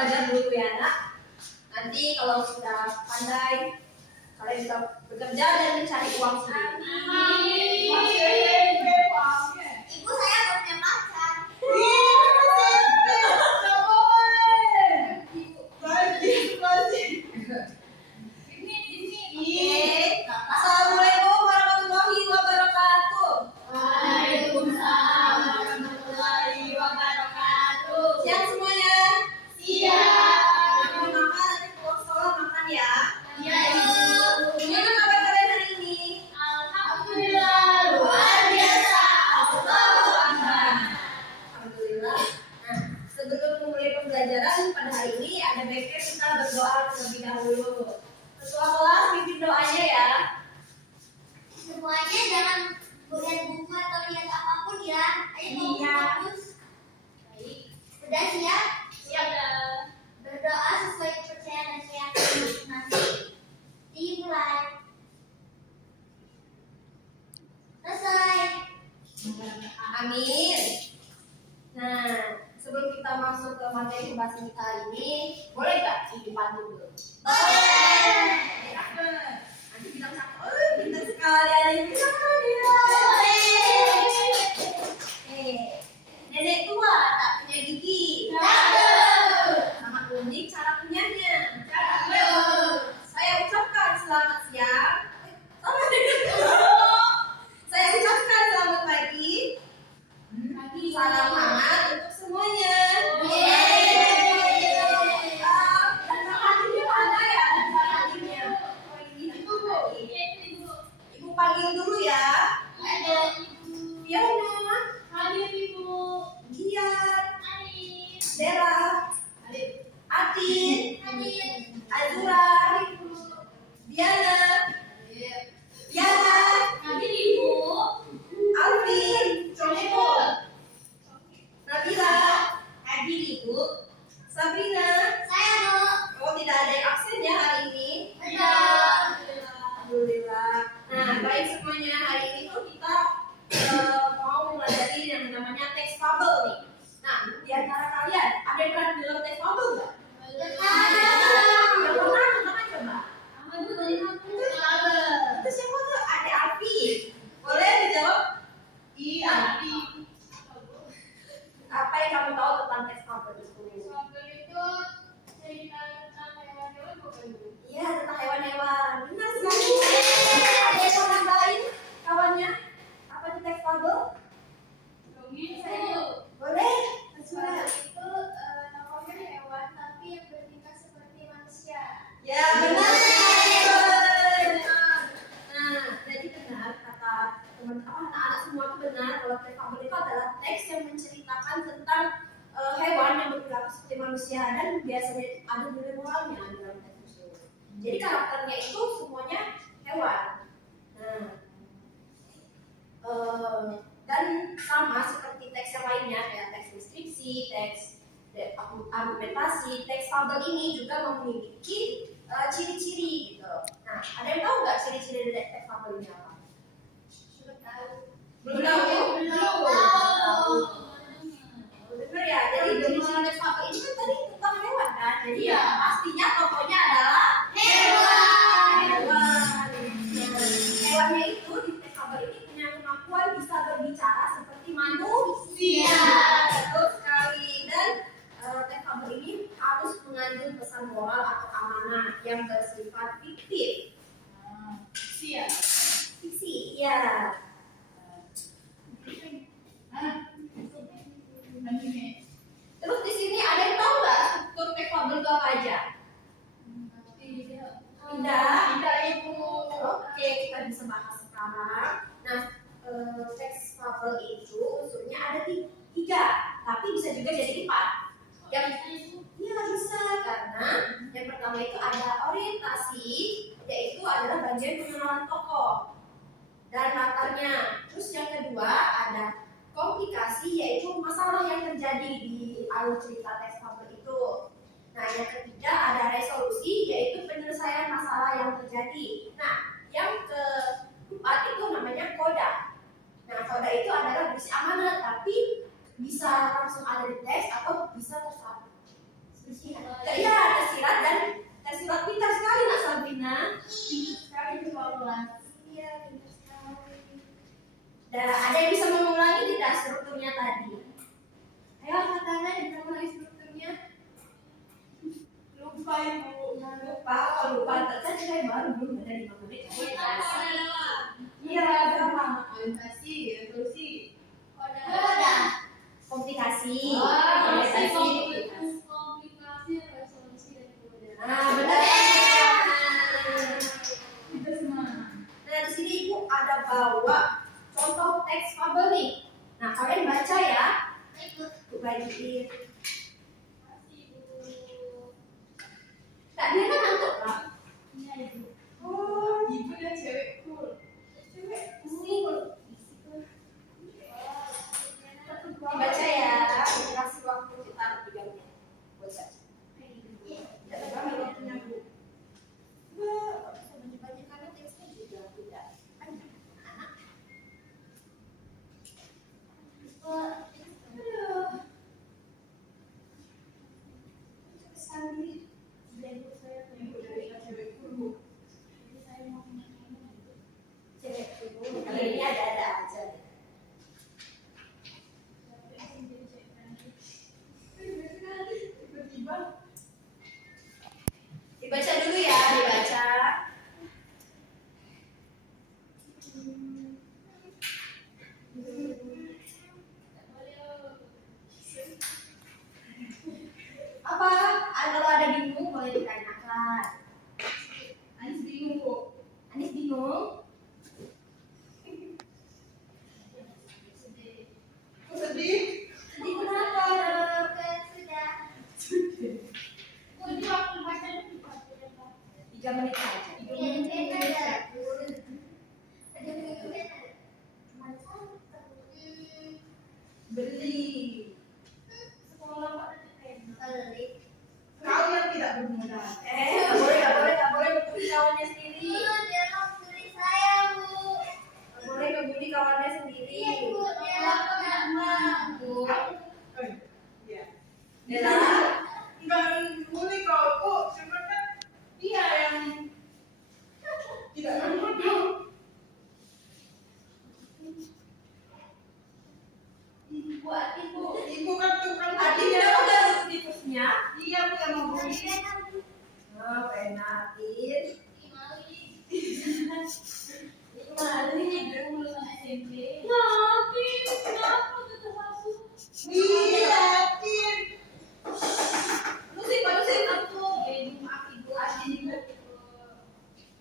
belajar dulu ya nak. Nanti kalau sudah pandai, kalian bisa bekerja dan mencari uang sendiri. Ibu saya mau punya pacar. Assalamualaikum warahmatullahi wabarakatuh. Waalaikumsalam warahmatullahi wabarakatuh. Siap semuanya? Siap. Jangan makan, nanti pulang sekolah makan ya. Iya, Ibu. Gimana kabar kalian hari ini? Alhamdulillah luar biasa. Allahu Akbar. Alhamdulillah. Nah, sebelum memulai pembelajaran pada hari ini, ada baiknya kita berdoa terlebih dahulu. Ketua kelas pimpin doanya ya. Semuanya jangan lihat buku atau lihat apapun ya. Ayo fokus. Baik. Sudah siap? Siap. Berdoa sesuai kepercayaan dan keyakinan masing-masing. Dimulai. Selesai. Amin. Nah, sebelum kita masuk ke materi pembahasan kita hari ini, boleh nggak ibu pandu dulu? Boleh. Nanti bilang sama, pintar sekali ada yang bilang dia. Nenek tua tak punya gigi. Sangat unik cara punyanya. Saya ucapkan selamat siang. Saya ucapkan selamat pagi. Salam hangat untuk semuanya. Dan hadirnya ada ya, ada hadirnya. Ibu panggil dulu ya. Fiona, Giat, Dera, Atin, Azura, Diana, Yana, Alvin, Nabila, Sabrina. Oh, tidak ada yang absen ya hari ini. Alhamdulillah. Nah, baik semuanya, hari ini tuh kita mau mempelajari yang namanya teks fabel nih. Nah, di antara kalian ada yang pernah dengar teks fabel nggak? Yang pernah teman coba. Itu siapa tuh? Ada Alfi. Boleh dijawab? Iya. Apa yang kamu tahu tentang teks fabel itu? Iya, tentang hewan-hewan. Benar sekali. Ada yang mau nambahin kawannya? Apa itu teks fabel? Boleh? Sudah. Ya, benar. Nah, jadi benar kata teman-teman anak-anak semua itu benar kalau teks fabel itu adalah teks yang menceritakan tentang hewan yang berperilaku seperti manusia dan biasanya ada nilai moralnya dalam teks tersebut. Jadi karakternya itu semuanya hewan. Nah, dan sama seperti teks yang lainnya kayak teks deskripsi, teks argumentasi, teks fabel ini juga memiliki ciri-ciri gitu. Nah, ada yang tahu nggak ciri-ciri dari teks fabel ini apa? Belum tahu. Benar ya. Jadi ciri-ciri teks fabel ini kan tadi tentang hewan kan. Jadi ya pastinya tokohnya adalah hewan. Hewannya itu di teks fabel ini punya kemampuan bisa berbicara seperti manusia. Betul sekali. Dan teks fabel ini harus mengandung pesan moral atau amanah yang bersifat fiktif. Fiksi, ya. Terus di sini ada yang tahu nggak struktur teks fabel itu apa aja? Tidak, Ibu. Oke, kita bisa bahas sekarang. Nah, teks fabel itu unsurnya ada tiga, tapi bisa juga jadi 4. Yang iya bisa karena yang pertama itu ada orientasi, yaitu adalah bagian pengenalan tokoh dan latarnya. Terus yang kedua ada komplikasi, yaitu masalah yang terjadi di alur cerita teks fabel itu. Nah, yang ketiga ada resolusi, yaitu penyelesaian masalah yang terjadi. Nah, yang keempat itu namanya koda. Nah, koda itu adalah berisi amanat, tapi bisa langsung ada di teks atau bisa Iya, tersirat dan tersirat. Pintar sekali Nak Sabrina. Sekali cuma Iya, pintar sekali. Dan ada yang bisa mengulangi tidak strukturnya tadi? Ayo angkat tangan yang bisa mengulangi strukturnya. Lupa Ibu. Lupa, kalau lupa tadi saya baru belum ada 5 menit. Iya, sama. Orientasi, evolusi. Komplikasi. komplikasi, resolusi dan kemudian. Nah, benar. Kita semua. Nah, di sini Ibu ada bawa contoh teks fabel nih. Nah, kalian baca ya. Ibu bagiin. Kak dia kan ngantuk, Kak. Iya, Ibu. Oh, Ibu dan cewek cool. cewek pusing. Dibaca ya. Kasih waktu sekitar 3 menit. Buat baca. Ya, berapa waktunya, Bu? Wah, bisa banyak-banyak karena teksnya juga tidak banyak. Aduh. Sekali. Ibu dari cewek cool, Bu. Cewek dulu. Kali ini ada-ada aja. Tiba-tiba Dibaca dulu ya, dibaca. Apa? Kalau ada bingung boleh ditanyakan. Anis bingung, Bu. Anis bingung? Aku sedih. Sedih kenapa? Sudah. Ini waktu baca itu 3 menit aja. Beli. sekolah Pak Kau yang tidak bermodal. Nggak boleh, nggak boleh, nggak boleh ngebully kawannya sendiri. Nggak boleh ngebully kawannya sendiri. Bu, Iya. Dela, Enggak boleh kau, Bu. Cuma kan dia yang tidak bermodal. Ibu kan tukang Adi kenapa nggak duduk di kursinya? Iya, Bu yang mau beli. Oh, penatin. Liatin. Lu sih, baru sih.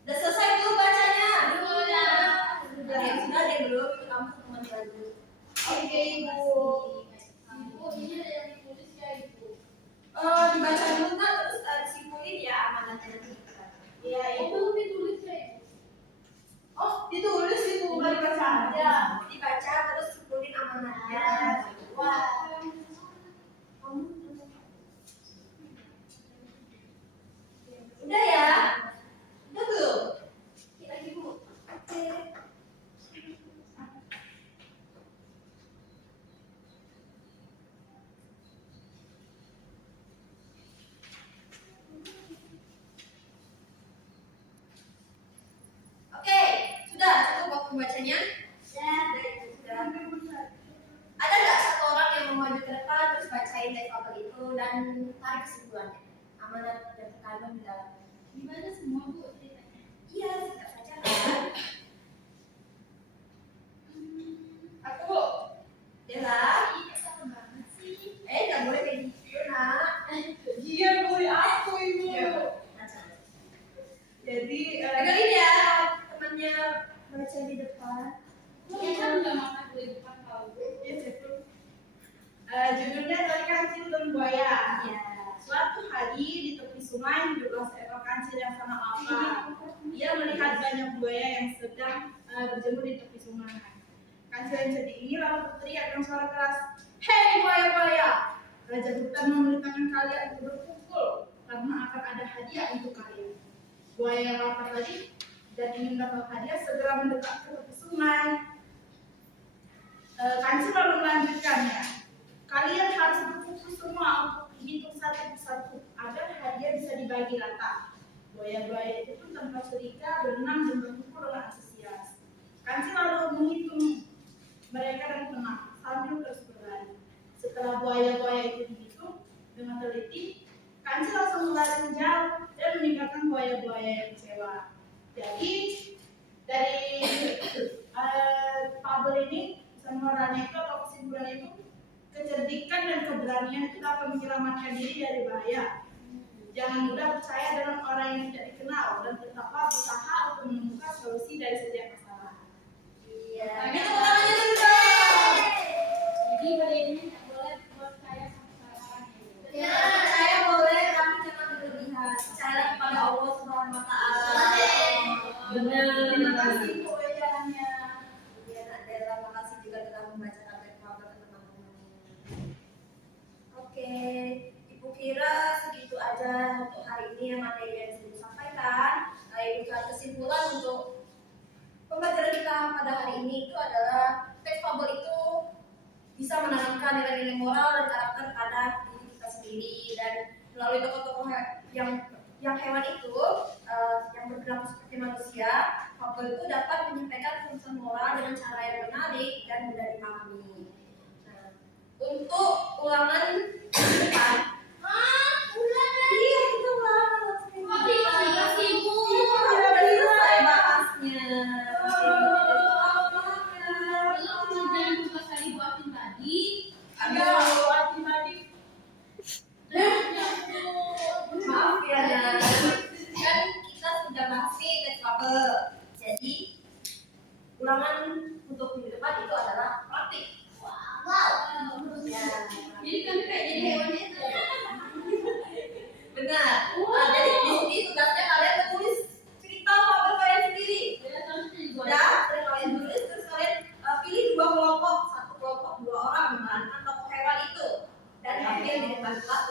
Udah selesai belum bacanya? Ada yang sudah, ada yang belum. Itu kamu teman lagi. Oke, Ibu. Dibaca dulu kan, terus disimpulin ya amanatnya nanti. Iya, Ibu. Oh, ditulis itu, bukan dibaca aja. Dibaca terus simpulin amanatnya. Wah. Udah ya? Udah belum? Lagi Bu. Oke. Oke, sudah cukup waktu bacanya? Sudah. Ada nggak satu orang yang mau maju ke depan terus bacain teks fabel itu dan tarik kesimpulannya? Amanat dan terkandung di dalamnya. Gimana semua Bu ceritanya? Iya, singkat saja kan? Aku, Bu. Dela, Ini sama banget sih. nggak boleh kayak gitu nak. Iya, Bu. Aku, Ibu. Baca. Jadi, Dengerin ya, temannya baca di depan. Ini kan udah makan di depan kau. judulnya Tali Kancil dan Buaya. Iya. Suatu hari di tepi sungai hiduplah seekor kancil yang sangat lapar. Ia melihat banyak buaya yang sedang berjemur di tepi sungai. Kancil yang sedih ini lalu berteriak dengan suara keras, "Hei buaya-buaya! Raja hutan memerintahkan kalian untuk berkumpul karena akan ada hadiah untuk kalian." Buaya yang lapar tadi dan ingin mendapat hadiah segera mendekat ke tepi sungai. Kancil lalu melanjutkannya, "Kalian harus berkumpul semua untuk hitung satu persatu. Setelah buaya-buaya itu dihitung dengan teliti, kancil langsung melari menjauh dan meninggalkan buaya-buaya yang kecewa. Jadi dari fabel ini kesimpulannya itu atau kesimpulannya itu kecerdikan dan keberanian itu dapat menyelamatkan diri dari bahaya. Jangan mudah percaya dengan orang yang tidak dikenal dan tetaplah berusaha untuk menemukan solusi dari setiap masalah. Iya. Ini tepuk tangannya dulu dong. Jadi pada ini nggak boleh percaya sama orang. Ya, percaya boleh tapi jangan berlebihan. Percaya kepada Allah Subhanahu wa taala. Terima kasih untuk wajarannya. Ya, terima kasih juga telah membacakan fabel teman-teman. Oke, Ibu kira segitu aja untuk hari ini yang materi yang sudah disampaikan. Nah, Ibu kira kesimpulan untuk pembelajaran kita pada hari ini itu adalah teks fabel itu bisa menanamkan nilai-nilai moral dan karakter pada diri kita sendiri, dan melalui tokoh-tokoh yang hewan itu yang berperilaku seperti manusia, fabel itu dapat menyampaikan pesan moral dengan cara yang menarik dan mudah dipahami. Nah, untuk ulangan depan, iya itu ulangan. Terima kasih, Bu. Udah selesai bahasnya. Belum kerjaan tugas hari Bu Atin tadi. Ada arti tadi. Maaf ya, kan kita sudah bahas nih teks fabel. Jadi ulangan untuk minggu depan itu adalah praktik. Wow. Ya, Jadi kami kayak jadi hewannya itu. benar. Jadi di sini tugasnya kalian tulis cerita fabel kalian sendiri. Udah, terus kalian tulis, terus kalian pilih dua kelompok, satu kelompok dua orang memerankan tokoh hewan itu, dan kalian di depan kelas